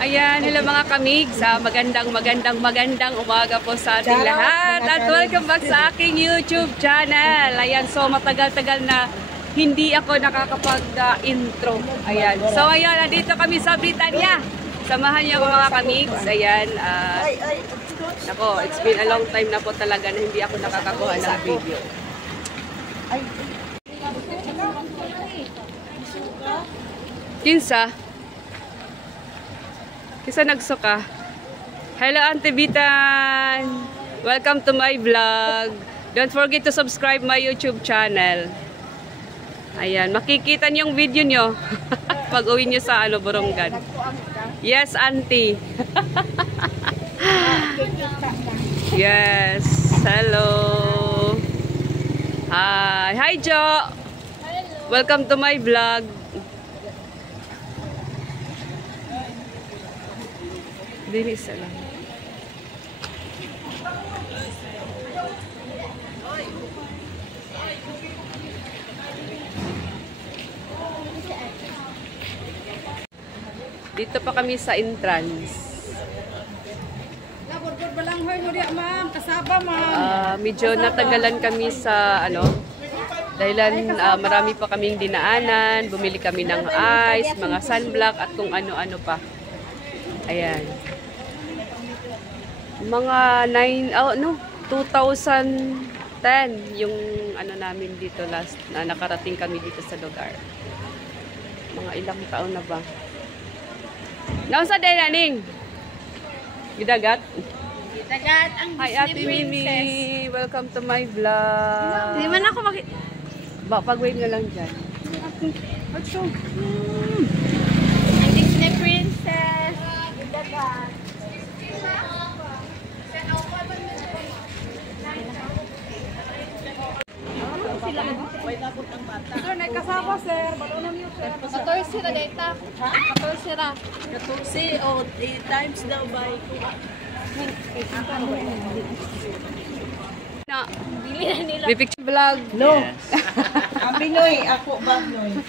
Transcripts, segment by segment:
Ayan, hello mga kamigs. Magandang umaga po sa ating lahat. At welcome back sa aking YouTube channel. Ayan, so matagal-tagal na hindi ako nakakapag-intro. Ayan, so ayan, nandito kami sa Britannia. Samahan niyo ako mga kamigs. Ayan, ako, it's been a long time na po talaga na hindi ako nakakakuha ng video. Kinsa nagsuka. Hello Auntie Bitan. Welcome to my vlog. Don't forget to subscribe my YouTube channel. Ayan, makikita niyo yung video nyo pag uwi nyo sa Borongan. Yes, Auntie. Yes. Hello. Hi Jo. Welcome to my vlog. Dili isa lang. Dito pa kami sa entrance. Medyo natagalan kami sa dahilan marami pa kaming dinaanan, bumili kami ng ice, mga sunblock at kung ano-ano pa. Ayan. Mga 2010 yung namin dito last na nakarating kami dito sa lugar. Mga ilang taon na ba? Nausa day naning? Gidagat? Gidagat ang Hi Ate Mimi, welcome to my vlog. Hindi man ako pag-wait nga lang dyan. Ang Disney princess. Gidagat. Sila may labot ang bata. Sir, nagkasama sir. Balunam niyo sir. 14 na data. 14 na. 14 o 8 times daw by. Na, bili na nila. Picture vlog. No. Ang Pinoy, ako ba Pinoy?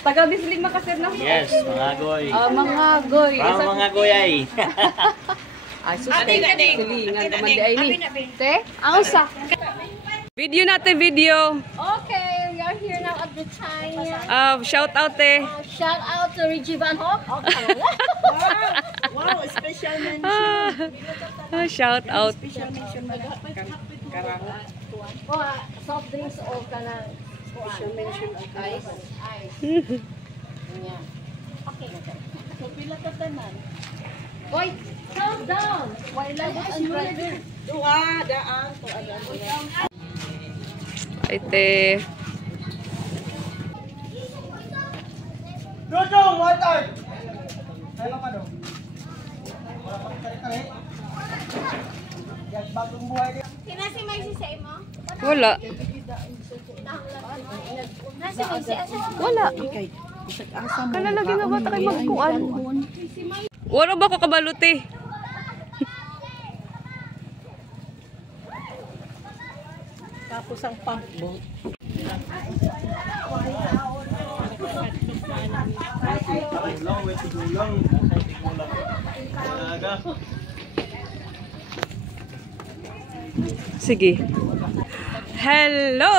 Taga Bislig makasir na. Yes, mga goy. Mga goy. Mga goy ay. Ay, susay. Silingan naman di ay ni. Te, ang usa. Video natin, video. Okay, we are here now at Britannia. Shout out eh. Shout out to Reggie Van Hoff. Okay. Wow, special mention. Shout out. Special mention Karangot. Soft drinks o kanang Special mention ice. Yeah. Okay. So pila ka tanan? Boy, calm down. Why labot ang driver? Daan. Ite. Dodong, water! Kaya ka daw? Wala pang kare-kare? Yan, bagong buhay din. Kinasi may sisay mo? Wala. Nasi may sisay mo? Wala. Kana lagi nga bata kay magkuan. Wala ba ko kabaluti? Tapos ang pump boat. Sige. Hello!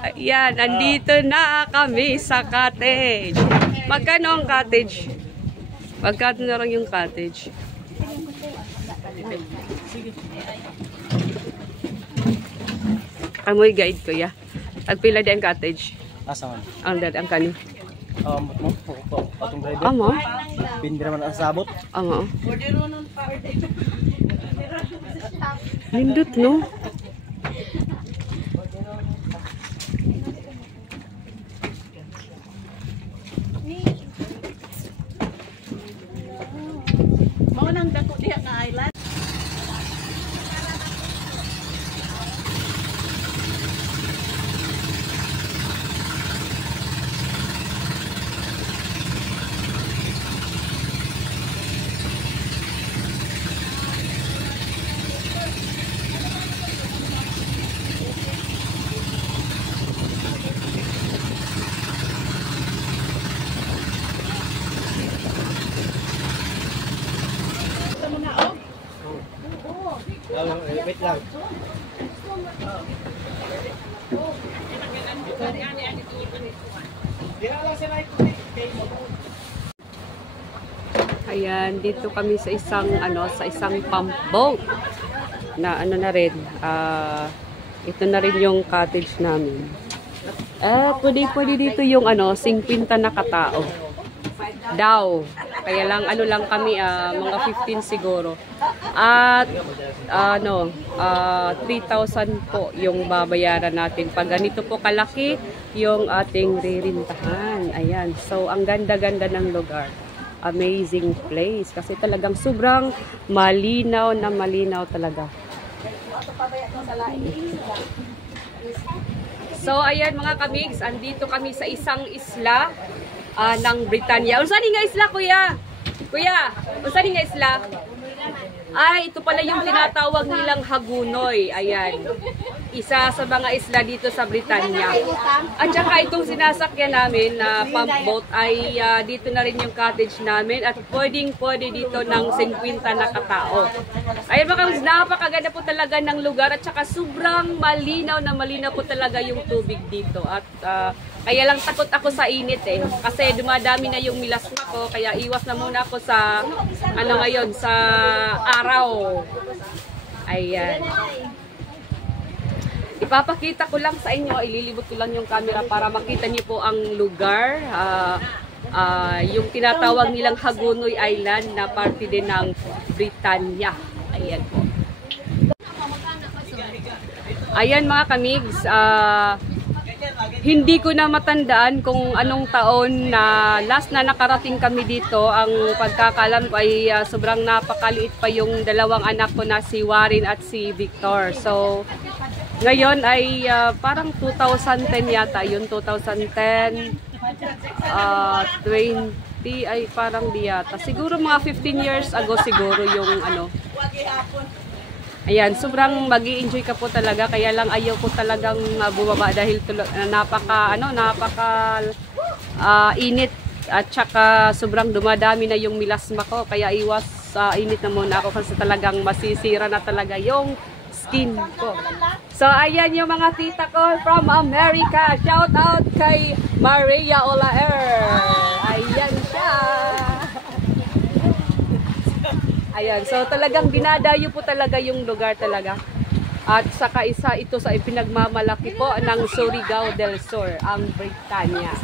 Ayan, nandito na kami sa cottage. Magkano ang cottage? Magkano na lang yung cottage? Amoy guide ko ya. Tagpila di ang cottage. Asaman. Ang dad ang kani. Patong driver. Amo. Pindi naman ang sabot. Amo. Lindot no. Mao nang dako diha nga island. Wait lang. Ayan, dito kami sa isang pump boat na ano na rin. Ito na rin yung cottage namin. Pwede dito yung 50 na katao. Daw. Kaya lang lang kami mga 15 siguro. At 3,000 po yung babayaran natin. Pag ganito po kalaki yung ating ririntahan. Ayan. So ang ganda-ganda ng lugar. Amazing place kasi talagang sobrang malinaw na malinaw talaga. So ayan mga kamigs, andito kami sa isang isla ng Britanya. Unsa ni nga isla, kuya? Kuya, unsa ni nga isla? Ay, ito pala yung tinatawag nilang Hagunoy. Ayan. Isa sa mga isla dito sa Britanya. At saka itong sinasakyan namin na pump boat ay dito na rin yung cottage namin. At pwede dito ng 50 na katao. Ayan mga kamigs, napakaganda po talaga ng lugar. At saka sobrang malinaw na malinaw po talaga yung tubig dito. At kaya lang takot ako sa init kasi dumadami na yung milasma ko, kaya iwas na muna ako sa ngayon sa araw. Ayan. Ipapakita ko lang sa inyo, ililibot ko lang yung camera para makita niyo po ang lugar. Yung tinatawag nilang Hagunoy Island na parte din ng Britanya. Ayan po. Ayan mga kamigs, hindi ko na matandaan kung anong taon na last na nakarating kami dito. Ang pagkakalam ko ay sobrang napakaliit pa yung dalawang anak ko na si Warren at si Victor. So, ngayon ay parang 2010 yata. Yun, 2010, 20 ay parang di yata. Siguro mga 15 years ago siguro yung Ayan, sobrang magi-enjoy ka po talaga, kaya lang ayaw ko talagang bumaba dahil napaka init at saka sobrang dumadami na yung milasma ko, kaya iwas init na muna ako kasi talagang masisira na talaga yung skin ko. So ayan yung mga tita ko from America. Shout out kay Maria Olaer. Ayan siya. Ayan, so talagang dinadayo po talaga yung lugar talaga. At saka isa ito sa ipinagmamalaki po ng Surigao del Sur, ang Britanya.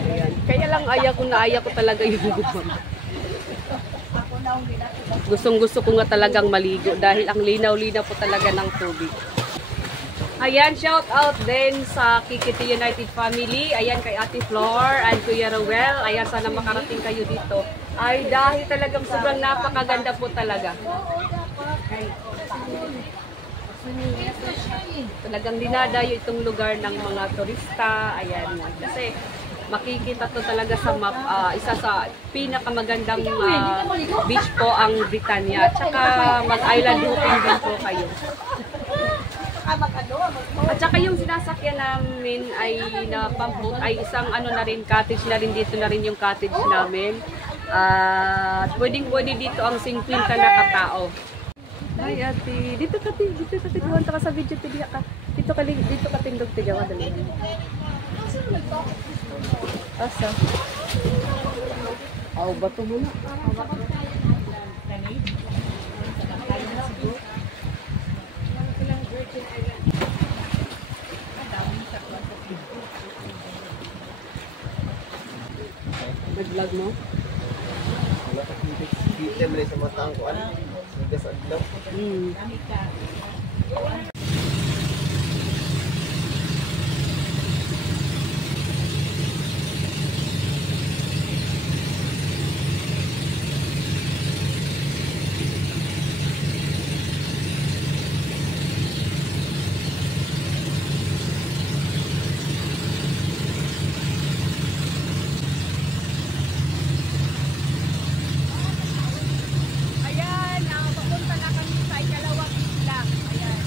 Ayan. Kaya lang ayaw ko talaga yung gumama. Gustong-gusto ko nga talagang maligo dahil ang linaw-linaw po talaga ng tubig. Ayan, shout out din sa Kikiti United Family. Ayan, kay Ate Flor and Kuya Rowell. Ayan, sana makarating kayo dito. Ay, dahil talagang sobrang napakaganda po talaga. Talagang dinadayo itong lugar ng mga turista. Ayan, kasi makikita to talaga sa map. Isa sa pinakamagandang beach po ang Britanya. Tsaka mag-island hopping din po kayo. At saka yung sinasakyan namin ay na pump boat ay isang na rin, cottage na rin, dito na rin yung cottage namin. At pwede dito ang 50 na katao. Ay ate, dito ka diwan ka sa video tidiya ka. Dito ka tindog tidiya ka dali. Asa? Aw bato mo na. Nag-vlog mo? Wala ka kita mo sa matang ko ano. Hindi sa adlaw. Ayan, papunta na kami sa ikalawang isla. Ayan.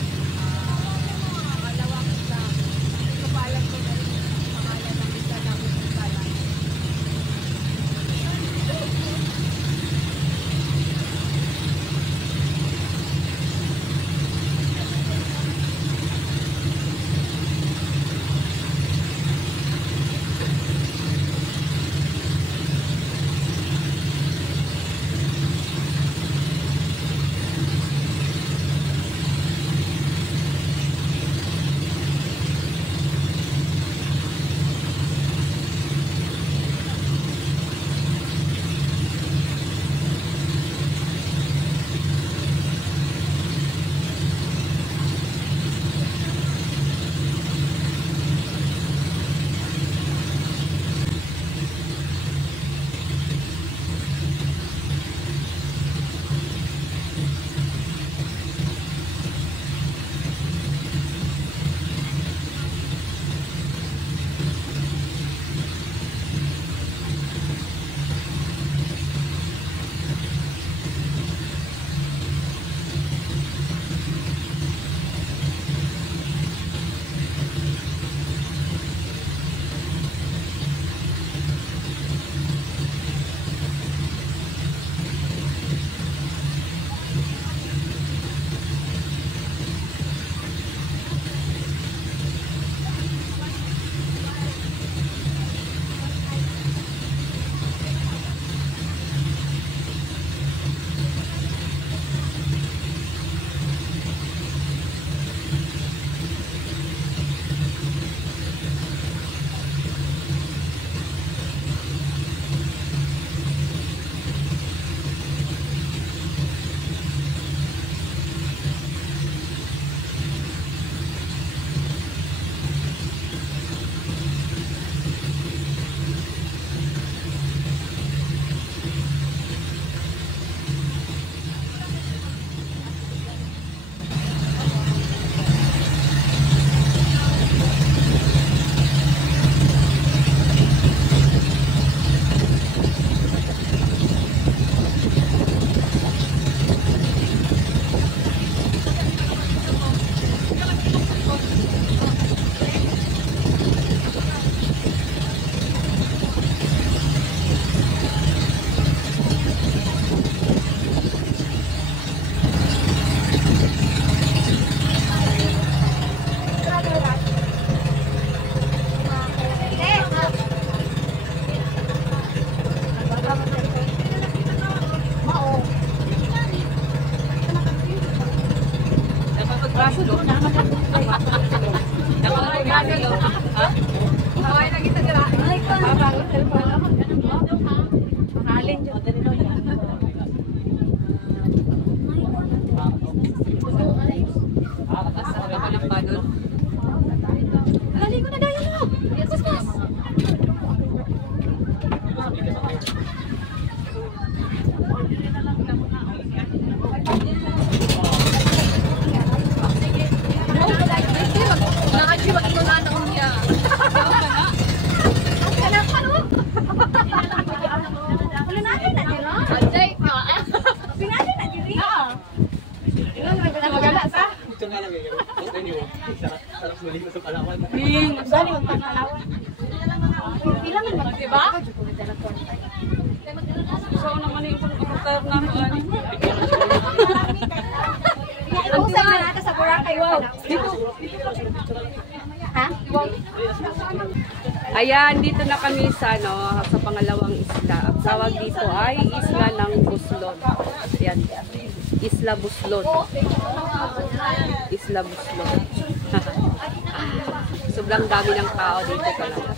Buslo. Nakakagano, no? Ha? Kaway na kita dira. Ay, mahalin dyan. Kasama ka ng padol. Alali ko na dahil mo. Yes, yes. Diba? So, naman yung computer na ano. Usay na natin sa Boracay. Wow. Ha? Ayan, dito na kami sa, sa pangalawang isla. Ang tawag dito ay Isla ng Buslon. Ayan. Isla Buslon. Isla Buslon. Sobrang dami ng tao dito talaga.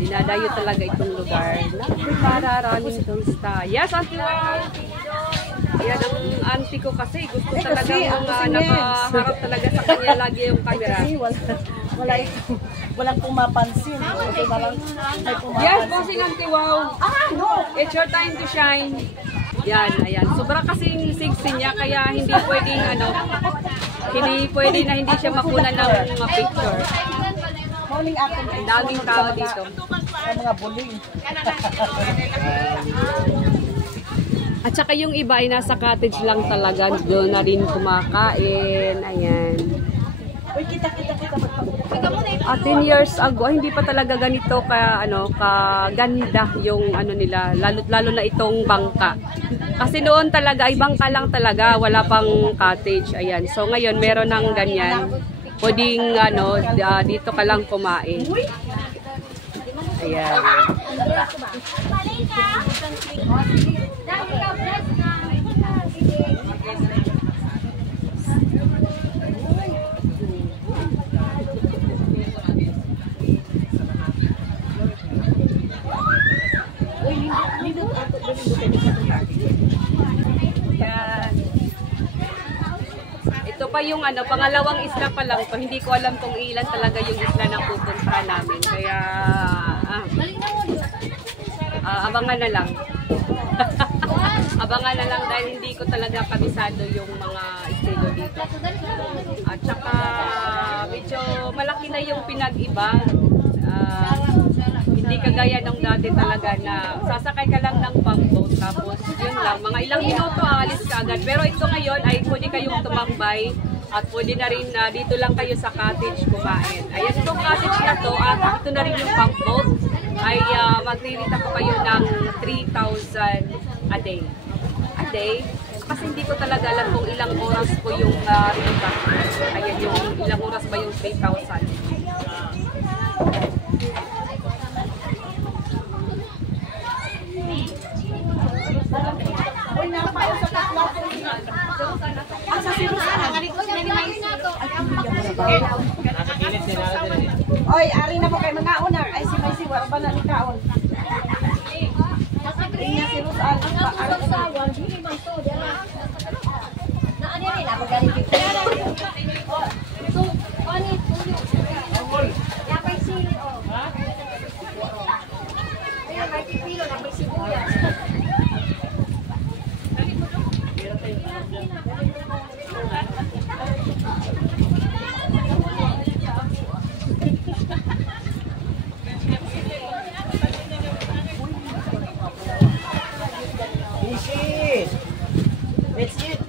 Dinadayo talaga itong lugar. Napakararaming turista. Yes, Auntie Wow! Yan ang auntie ko kasi. Gusto talaga nakaharap talaga sa kanya lagi yung camera. Walang pumapansin. Ito na lang ay pumapansin. Yes, bossing Auntie Wow! It's your time to shine. Yan, ayan. Sobra kasing sexy niya kaya hindi pwedeng hindi pwede na hindi siya makunan ng mga picture. Morning atin. Ang daming tao dito. Ang mga buling. At saka yung iba ay nasa cottage lang talaga. Doon na rin kumakain. Ayan. Uy, kita. 10 years ago, hindi pa talaga ganito kaganda yung nila. Lalo na itong bangka. Kasi noon talaga ay bangka lang talaga. Wala pang cottage. Ayan. So ngayon meron ng ganyan. Pwedeng dito ka lang kumain. Ayan. Ito pa yung pangalawang isla pa lang to. Hindi ko alam kung ilan talaga yung isla na pupuntahan namin. Kaya abangan na lang. Abangan na lang dahil hindi ko talaga kabisado yung mga estilo dito. At saka medyo malaki na yung pinag-iba. Hindi kagaya nung dati talaga na sasakay ka lang ng pangboat tapos yun lang, mga ilang minuto aalis ka agad. Pero ito ngayon ay pwede kayong tumambay at pwede na rin dito lang kayo sa cottage kumain. Ayan itong cottage na to at ito na rin yung pangboat ay magririta ko kayo ng 3,000 a day. A day? Kasi hindi ko talaga alam kung ilang oras po yung rita. Ayan yung ilang oras ba yung 3,000. Oy, ari na mo kay mga owner. Ay si May siwa ba na ni kaon. Tingnan si Rus al Sawan, hindi man to. Na ano nila magaling dito. So, ani tuyo. Ya pa sili oh. Ayan, may kilo na may sibuyas. That's it.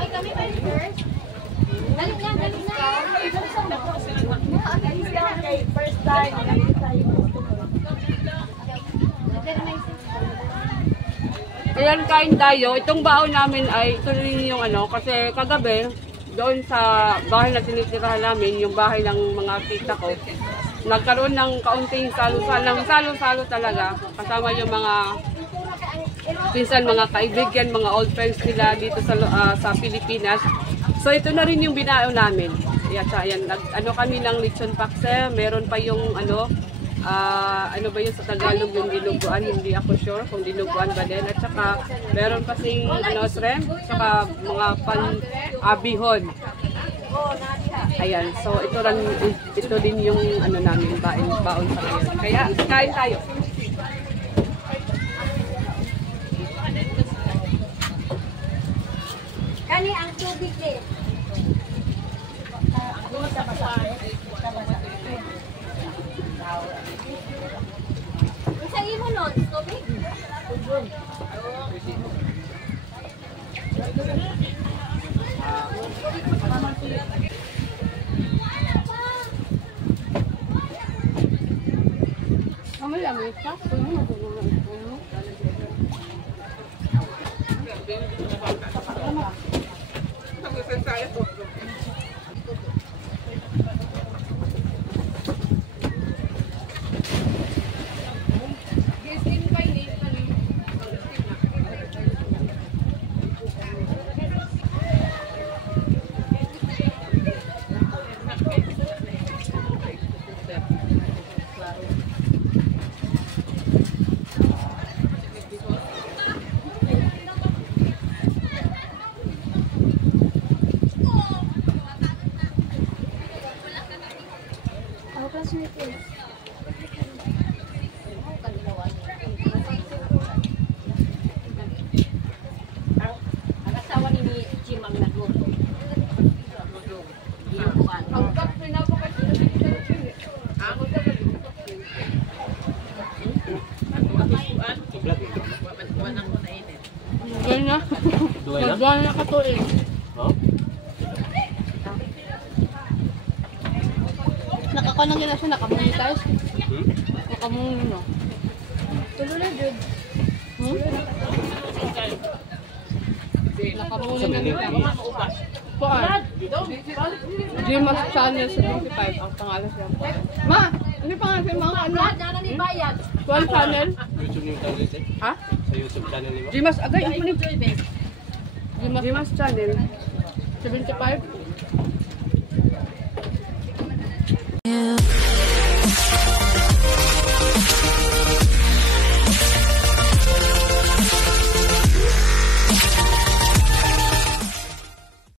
Ay, kami ba first? Dali na. First time. Ayan, kain tayo. Itong baon namin ay ito rin yung kasi kagabi, doon sa bahay na tinitirahan namin, yung bahay ng mga tita ko, nagkaroon ng kaunting salo-salo talaga. Kasama yung mga pinsan, mga kaibigan, mga old friends nila dito sa Pilipinas. So ito na rin yung binao namin. Ayan, ano kami ng lechon pakse, meron pa yung ano ba yun sa Tagalog, yung dinuguan, hindi ako sure kung dinuguan ba din. At saka meron kasing shrimp, saka mga pan-abihon. Ayan, so ito din yung ano namin, baon sa ngayon. Kaya kain tayo. Kani ang tubig din. Sa imo nun, tubig? Ang asawa ni Jim ang nagluto. Magbuwan na katuig. Nakakuha na nila siya, nakamonetize. Nakamuni no. Tulo na, Jud. Nakamuni na nila. Kuan? Jimas Channel 75 ang pangalan siya. Ma! Ano yung pangalan siya? Mga ano? Brad, ni bayad. Kuan Channel? YouTube yung channel eh? Ha? Sa YouTube channel niyo? Jimas, agay, ang Jimas Channel 75.